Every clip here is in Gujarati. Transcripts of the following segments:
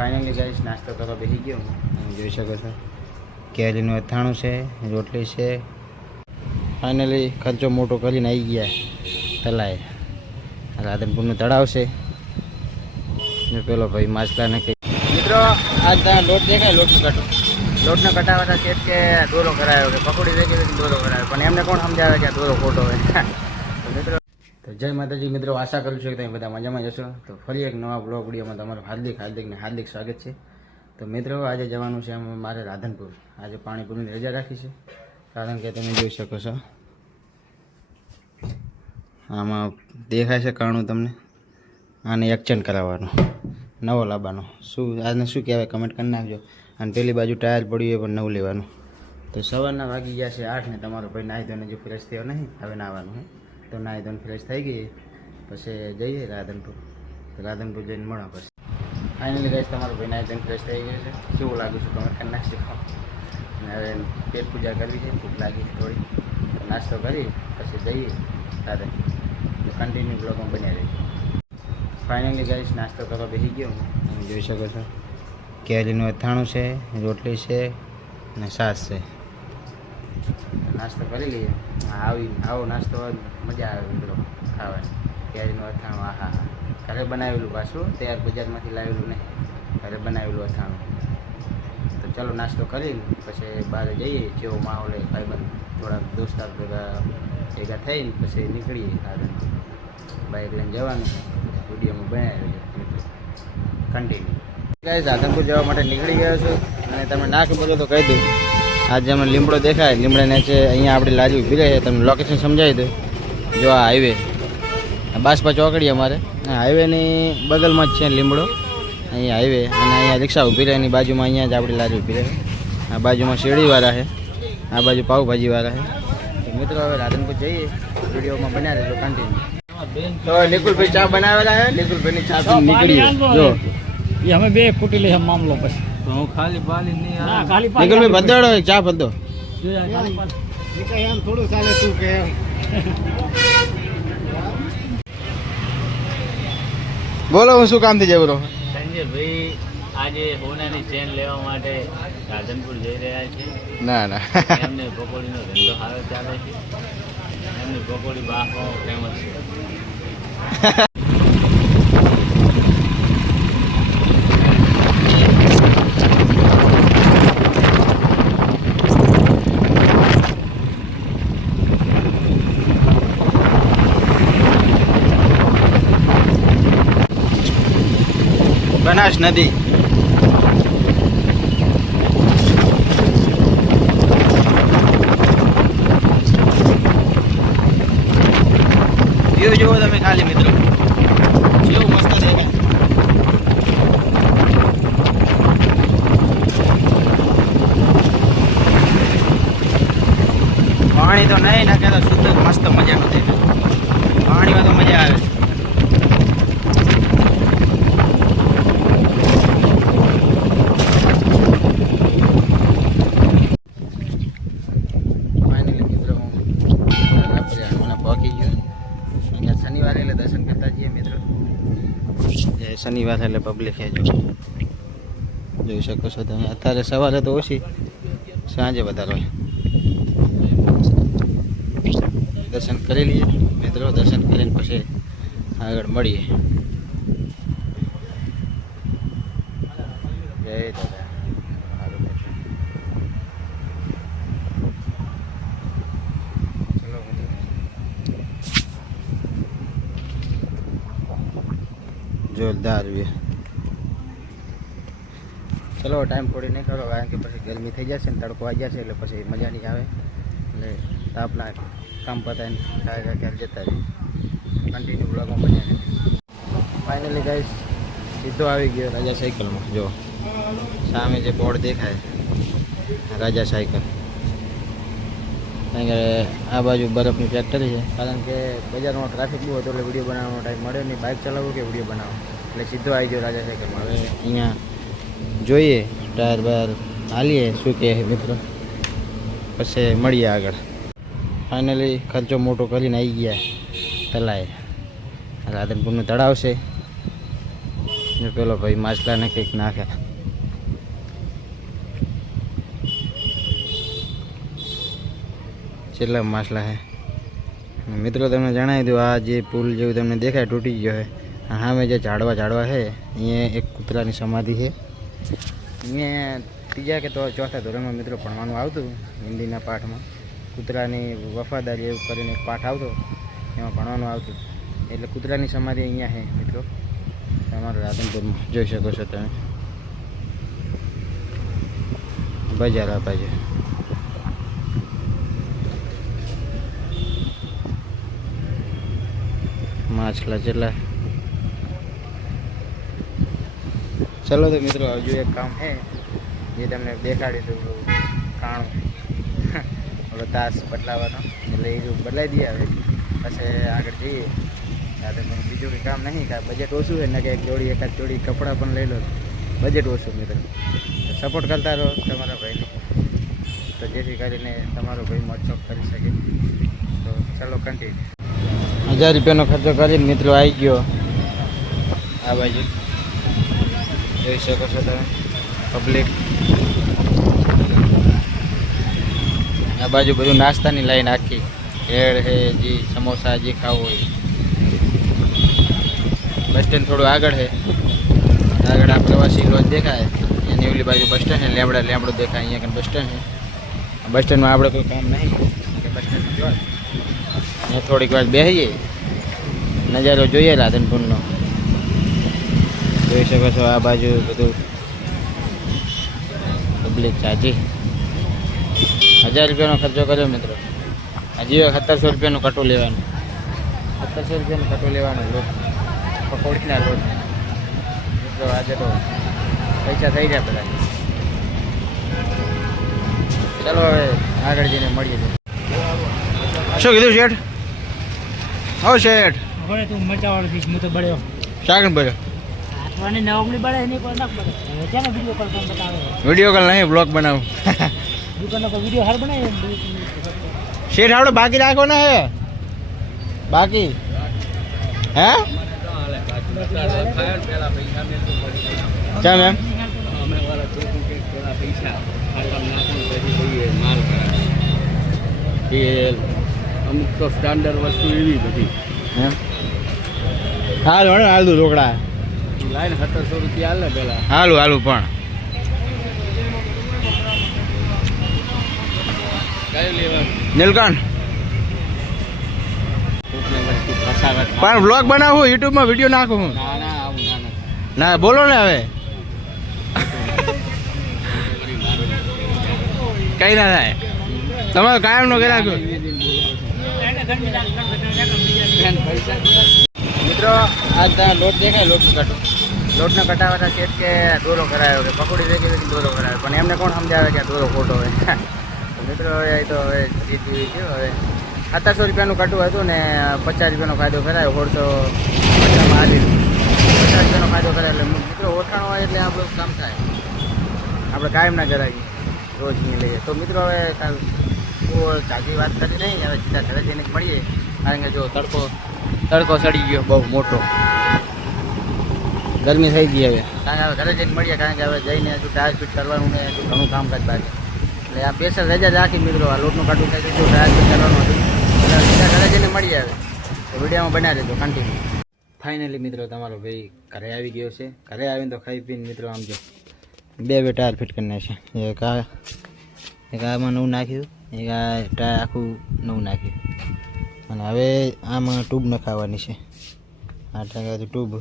ફાઇનલી ગાઈસ નાસ્તો કરવા બેસી ગયો હું જોઈ શકો છો કેરીનું અથાણું છે રોટલી છે ફાઇનલી ખર્ચો મોટો કરીને આવી ગયા તલાએ રાધનપુરનું તળાવ છે ને પેલો ભાઈ માછલા નાખી મિત્રો આજ ત્યાં લોટ દેખાય લોટને કટાવવાના છે કે દોરો કરાયો કે પકોડી દેખી દોરો કરાયો પણ એમને કોણ સમજાવે કે આ દોરો ખોટો હોય તો મિત્રો તો જય માતાજી મિત્રો આશા કરું છું કે તમે બધા મજામાં જશો તો ફરી એક નવા બ્લોગ વિડીયોમાં તમારું હાર્દિક સ્વાગત છે તો મિત્રો આજે જવાનું છે મારે રાધનપુર આજે પાણીપુરીની રજા રાખી છે કારણ કે તમે જોઈ શકો છો આમાં દેખાય છે કારણું તમને આને એક્સચેન્જ કરાવવાનો નવો લાવવાનો શું આજને શું કહેવાય કમેન્ટ કરી નાખજો અને પેલી બાજુ ટાયર પડ્યું એ પણ નવું લેવાનું તો સવારના વાગી ગયા છે 8 ને તમારો ભાઈ નાહી ધોઈને જે ફ્રેશ થયો નહીં હવે નાહવાનું હે તો નાહી ધોઈને ફ્રેશ થઈ ગઈ પછી જઈએ રાધનપુર તો રાધનપુર જઈને મળો પછી ફાઇનલી ગઈ તમારો ભાઈ નાહી ધોઈને ફ્રેશ થઈ ગયો છે કેવું લાગ્યું છે કમેન્ટ કરી નાખજો અને હવે પેટ પૂજા કરવી છે ભૂખ લાગી છે થોડી તો નાસ્તો કરી પછી જઈએ રાધનપુર તો કન્ટિન્યુ બ્લોગમાં બન્યા રહીએ ફાઇનલી ગાઈસ નાસ્તો કરવા બેસી ગયો હું જોઈ શકો છો કેરીનું અથાણું છે રોટલી છે અને છાશ છે નાસ્તો કરી લઈએ આવો નાસ્તો મજા આવે મિત્રો ખાવાની કેરીનું અથાણું આહા ઘરે બનાવેલું પાછું તૈયાર બજારમાંથી લાવેલું નહીં ઘરે બનાવેલું અથાણું તો ચલો નાસ્તો કરી પછી બહાર જઈએ જેવો માહોલ હોય ભાઈબંધ થોડાક દોસ્તાર ભેગા થઈને પછી નીકળીએ રાધનપુર બાઇક લઈને જવાનું વિડીયોમાં બનાવી મિત્રો કન્ટિન્યુ ગાઈસ રાધનપુર જવા માટે નીકળી ગયો છું અને તમે ના ખબર તો કહી દઉં આજે અમને લીમડો દેખાય લીમડા નીચે અહીંયા આપણી લારી ઊભી રહે તમને લોકેશન સમજાવી દઉં જો આ હાઈવે બાસપા ચોકડી અમારે હાઈવેની બગલમાં જ છે લીમડો અહીંયા હાઈવે અને અહીંયા રિક્ષા ઊભી રહે એની બાજુમાં અહીંયા જ આપણી લારી ઊભી રહે આ બાજુમાં શેરડીવાળા છે આ બાજુ પાઉભાજીવાળા છે મિત્રો હવે રાધનપુર જઈએ વિડીયોમાં બનાવી રહેજો કન્ટિન્યુ તો નિકુલભાઈ ચા બનાવેલા છે નિકુલભાઈની ચા પી નીકળી જો ये हमें बे फूटी ले हम मामलो बस તો હું ખાલી પાલી નહીં ना खाली पानी નિકુલભાઈ ભદ્દડો ચા ભદ્દો जो यार खाली पानी निकल हम थोड़ું ચાલે તું કે બોલો હું શું કામથી જવું રહું સંજયભાઈ આજે હોનાની ચેન લેવા માટે રાધનપુર જઈ રહ્યા છે ના ના એમને પકોડીનો ધંધો સારો ચાલે છે એમની પકોડી બાફો ફેમસ છે બનાસ નદી વ્યૂ જુઓ તમે ખાલી મિત્રો કેવું મસ્ત દેખાય પાણી તો નહીં નાખે તો શુદ્ધ મસ્ત મજાનું દેખાય પાણીમાં તો મજા આવે શનિવારે એટલે દર્શન કરતા જઈએ મિત્રો શનિવાર એટલે પબ્લિક છે જો જોઈ શકો છો તમે અત્યારે સવારે તો ઓછી સાંજે વધારે હોય દર્શન કરી લઈએ મિત્રો દર્શન કરીને પછી આગળ મળીએ જય દાદા જોરદાર વ્યૂ ચલો ટાઈમ થોડી નહીં કરો કારણ કે પછી ગરમી થઈ જશે ને તડકો આવી જશે એટલે પછી મજા નહીં આવે એટલે તાપના કામ પતાવીને ખાય ક્યારે જતા રહીએ કન્ટિન્યુ બ્લોગમાં મજા ફાઇનલી ગાઈસ સીધો આવી ગયો રાજા સાયકલમાં જો સામે જે બોર્ડ દેખાય રાજા સાયકલ કારણ કે આ બાજુ બરફની ફેક્ટરી છે કારણ કે બજારમાં ટ્રાફિક બહુ હતો એટલે વિડીયો બનાવવાનો ટાઈમ મળ્યો નહીં બાઇક ચલાવવું કે વિડીયો બનાવો એટલે સીધો આવી ગયો રાજા સાયકલમાં હવે અહીંયા જોઈએ ટાયર બાયર હાલીએ શું કહે મિત્રો પછી મળીએ આગળ ફાઇનલી ખર્ચો મોટો કરીને આવી ગયા તલાએ રાધનપુરનું તળાવ છે જો પેલો ભાઈ માછલાને કંઈક નાખે. કેટલા માછલા છે મિત્રો. તમને જણાવી દઉં, આ જે પુલ જેવું તમને દેખાય તૂટી ગયો છે. સામે જે ઝાડવા છે અહીંયા એક કૂતરાની સમાધિ છે. અહીંયા ત્રીજા કે તો ચોથા ધોરણમાં મિત્રો ભણવાનું આવતું હિન્દીના પાઠમાં. કૂતરાની વફાદારી એવું કરીને એક પાઠ આવતો, એમાં ભણવાનું આવતું. એટલે કૂતરાની સમાધિ અહીંયા છે મિત્રો, તમારા રાધનપુરમાં જોઈ શકો છો તમે. બજાર આ બાજુ માછલા જેટલા. ચલો તો મિત્રો હજુ એક કામ છે જે તમને દેખાડી દઉં. કાણું ઓલો તાસ બદલાવાનો, એટલે એ જો બદલાઈ દઈએ હવે પછી આગળ જઈએ. બીજું કંઈ કામ નહીં, કાંઈ બજેટ ઓછું છે ને કે એક જોડી એકાદ જોડી કપડાં પણ લઈ લો, બજેટ ઓછું મિત્રો. સપોર્ટ કરતા રહો તમારા ભાઈને, તો જેથી કરીને તમારો ભાઈ મોજ કરી શકે. તો ચાલો કન્ટિન્યુ. 1000 રૂપિયાનો ખર્ચો કરીને મિત્રો આવી ગયો આ બાજુ, જોઈ શકો છો તમે પબ્લિક. આ બાજુ બધું નાસ્તાની લાઈન આખી, ભેળ છે, જે સમોસા જે ખાવું હોય. બસ સ્ટેન્ડ થોડું આગળ છે, આગળ આ પ્રવાસી રોજ દેખાય એની ઓલી બાજુ બસ સ્ટેન્ડ છે. લેમડો દેખાય, અહીંયા કંઈ બસ સ્ટેન્ડ છે. બસ સ્ટેન્ડમાં આપણે કોઈ કામ નહીં, બસ સ્ટેન્ડ જોવા અહીંયા થોડીક વાર બેસીએ, નજારો જોઈએ રાધનપુરનો. જોઈ શકો છો આ બાજુ બધું પબ્લિક સાચી. 1000 રૂપિયાનો ખર્ચો કર્યો મિત્રો. હજી 1700 રૂપિયાનું કટું લેવાનું, 1700 રૂપિયાનું કટું લેવાનું. લોટ પકોડીના લોટ મિત્રો, આજે તો પૈસા થઈ જાય બધા. ચાલો હવે આગળ જઈને મળીએ. શું કીધું શેઠ? હો શેઠ, બળે તું મરચા વાળો પીસ હું તો બળ્યો શાકન ભર્યો. હાથવાની નવગણી બળે એની કોઈ નાખ બળે. ક્યાં વિડીયો કોલ પણ બતાવે? વિડીયો કોલ નહીં, બ્લોગ બનાવું. દુકાનનો કોઈ વિડીયો હાર બનાવે. શેઠ આપણે બાકી રાખવાના હે, બાકી હે કેમ એમ? અમુક તો સ્ટાન્ડર્ડ વસ્તુ એવી બધી એમ હાલ દઉં રોકડા લાઈન 1700 રૂપિયા હાલ ને પેલા. હાલું પણ કયું લેવાનું? નીલકંઠ વસ્તુ ફસાવટ. પણ બ્લોગ બનાવું, યુટ્યુબમાં વિડીયો નાખું હું. ના ના આવું ના ના બોલો ને હવે, કઈ ના થાય. તમારે કાયમ નો કે નાખ્યું મિત્રો. આ લોટ દેખાય, લોટનો કટાવાના છે કે દોરો કરાયો કે પકોડી વેચી દોરો કરાયો, પણ એમને કોણ સમજાવે કે દોરો ખોટો હોય. તો મિત્રો હવે તો હવે જીતી ગયું. હવે 1700 રૂપિયાનું કટું હતું ને 50 રૂપિયાનો ફાયદો કરાયો. 150 આવી 50 રૂપિયાનો ફાયદો કરાયો. એટલે મિત્રો ઓળખાણ હોય એટલે આપણું કામ થાય, આપણે કાયમ ના કરાવીએ, રોજ નહીં લઈએ. તો મિત્રો હવે કાલ જાજી વાત કરી નહીં, હવે સીધા ઘરે જઈને મળીએ. કારણ કે જો તડકો સડી ગયો બહુ મોટો, ગરમી થઈ ગઈ હવે. કારણ કે હવે ઘરે જઈને મળીએ, કારણ કે હવે જઈને હજુ ટાયર ફિટ કરવાનું ને હજુ ઘણું કામકાજ બાકી. એટલે આ પ્રેશર રજા જ રાખી મિત્રો, આ લોટનું કાઢું થઈ ગયું, ટાયર ફિટ કરવાનું હતું. એટલે સીધા ઘરે જઈને મળીએ. હવે તો વિડીયોમાં બનાવી દેજો કન્ટિન્યુ. ફાઇનલી મિત્રો તમારો ભાઈ ઘરે આવી ગયો છે. ઘરે આવીને તો ખાઈ પીને મિત્રો આમ જો બે ટાયર ફિટ કરી નાખ્યા. એક આમાં નવું નાખ્યું, એક આ ટાયર આખું નવું નાખ્યું. અને હવે આમાં ટ્યુબ નખાવવાની છે. આ ટાંકા ટ્યુબ,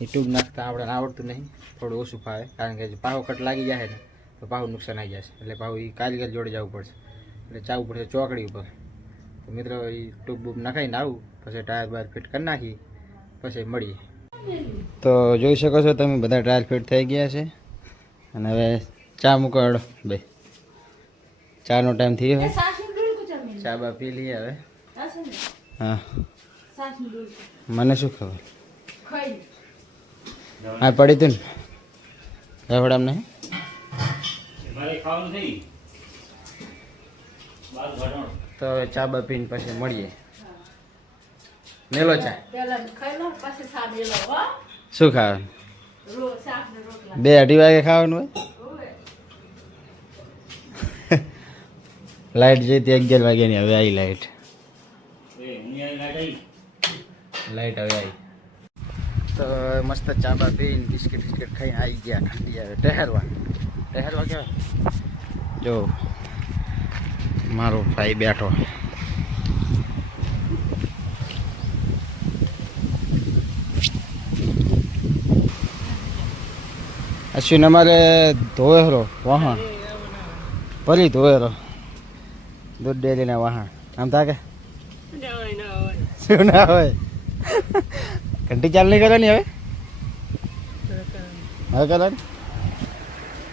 એ ટ્યુબ નાખતા આપણે આવડતું નહીં, થોડું ઓછું ફાવે. કારણ કે પાહો કટ લાગી જાય ને તો પાહું નુકસાન આવી જશે. એટલે પાહું એ કારીગર જોડે જવું પડશે, એટલે ચાવવું પડશે ચોકડી ઉપર. તો મિત્રો એ ટ્યુબ બૂબ નખાઈને આવું, પછી ટાયર બાર ફિટ કરી નાખી, પછી મળીએ. તો જોઈ શકો છો તમે બધા ટાયર ફિટ થઈ ગયા છે. અને હવે ચા મૂકવાડો ભાઈ, ચાનો ટાઈમ થયો હવે, ચા બા પી લઈએ હવે. હા મને શું ખબર, હા પડી તું ને રફડામ નહીં. તો હવે ચા બા પીને પછી મળીએ. મેલો ચા શું ખાવાનું 2-2:30 વાગે ખાવાનું હોય લાઈટ જઈતી 11 વાગ્યાની હવે આવી લાઈટ હવે આવી તો મસ્ત ચા બા પીને બિસ્કિટ ખાઈને આવી ગયા ઠંડી આવે ટહેરવા કહેવાય જો મારો ભાઈ બેઠો અશ્વિન અમારે ધોયેરો વહાણ પરી ધોયેરો દૂધ ડેરીના વહાણ આમ થાકે શું ના હોય ઘંટી ચાલ નહીં કરવાની હવે કરવાની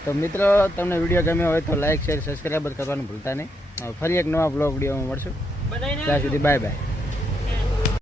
તો મિત્રો તમને વિડીયો ગમ્યો હોય તો લાઈક શેર સબસ્ક્રાઈબર કરવાનું ભૂલતા નહીં ફરી એક નવા બ્લોગ વિડીયોમાં મળશું ત્યાં સુધી બાય બાય